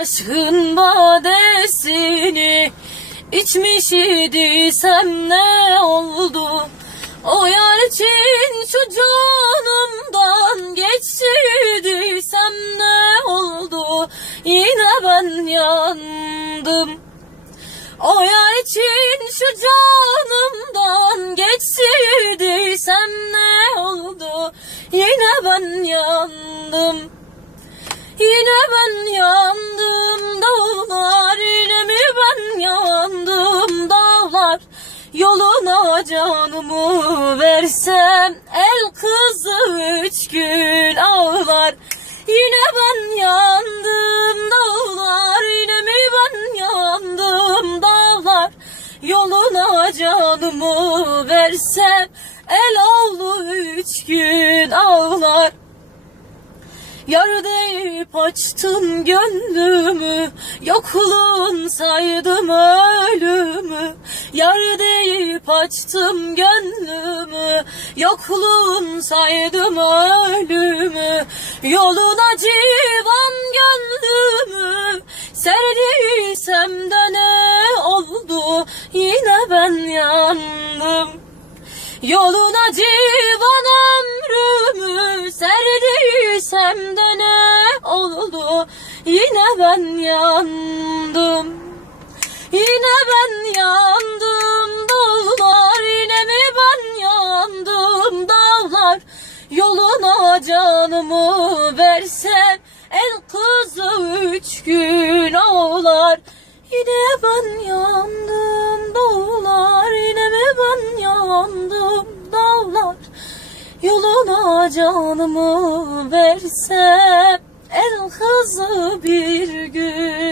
Aşkın badesini içmiş idiysem ne oldu? O yar için şu canımdan geçirdiysem ne oldu? Yine ben yandım. O yar için şu canımdan geçirdiysem ne oldu? Yine ben yandım. Yine ben yandım Yoluna canımı versem El kızı üç gün ağlar. Yine ben yandım dağlar Yine mi ben yandım dağlar? Yoluna canımı versem El oldu üç gün ağlar Yar deyip açtım gönlümü Yokluğun saydım ölümü. Yar deyip açtım gönlümü Yokluğun saydım ölümü. Yoluna civan gönlümü Serdiysem de ne oldu? Yine ben yandım. Yoluna civan oldu. Yine ben yandım. Yine ben yandım. Dağlar Yine mi ben yandım? Dağlar Yoluna canımı versem El kızı üç gün ağlar. Yine ben yandım. Dağlar Yine mi ben yandım? Dağlar Yoluna canımı versem kızı bir gün.